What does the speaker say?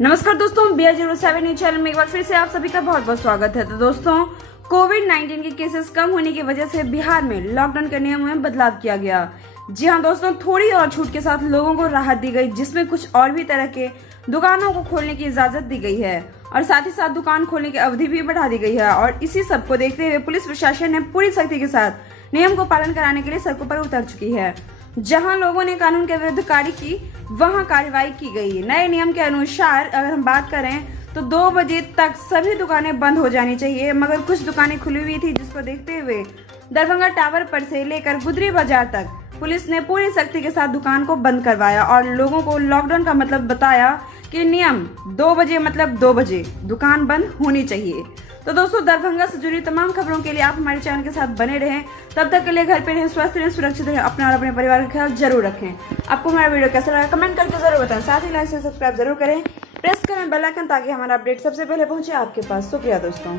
नमस्कार दोस्तों, BR07 channel में एक बार फिर से आप सभी का बहुत बहुत स्वागत है। तो दोस्तों, कोविड-19 के केसेस कम होने की वजह से बिहार में लॉकडाउन के नियमों में बदलाव किया गया। जी हाँ दोस्तों, थोड़ी और छूट के साथ लोगों को राहत दी गई, जिसमें कुछ और भी तरह के दुकानों को खोलने की इजाजत दी गई है और साथ ही साथ दुकान खोलने की अवधि भी बढ़ा दी गई है। और इसी सब को देखते हुए पुलिस प्रशासन ने पूरी सख्ती के साथ नियम को पालन कराने के लिए सड़कों पर उतर चुकी है। जहां लोगों ने कानून के विरुद्ध कार्य की, वहां कार्रवाई की गई। नए नियम के अनुसार अगर हम बात करें तो 2 बजे तक सभी दुकानें बंद हो जानी चाहिए, मगर कुछ दुकानें खुली हुई थी, जिसको देखते हुए दरभंगा टावर पर से लेकर गुदरी बाजार तक पुलिस ने पूरी सख्ती के साथ दुकान को बंद करवाया और लोगों को लॉकडाउन का मतलब बताया कि नियम 2 बजे मतलब 2 बजे दुकान बंद होनी चाहिए। तो दोस्तों, दरभंगा से जुड़ी तमाम खबरों के लिए आप हमारे चैनल के साथ बने रहें। तब तक के लिए घर पे रहें, स्वस्थ रहें, सुरक्षित रहें, अपना और अपने परिवार का ख्याल जरूर रखें। आपको हमारा वीडियो कैसा लगा कमेंट करके जरूर बताएं। साथ ही लाइक से सब्सक्राइब जरूर करें, प्रेस करें बेल आइकन ताकि हमारा अपडेट सबसे पहले पहुंचे आपके पास। शुक्रिया दोस्तों।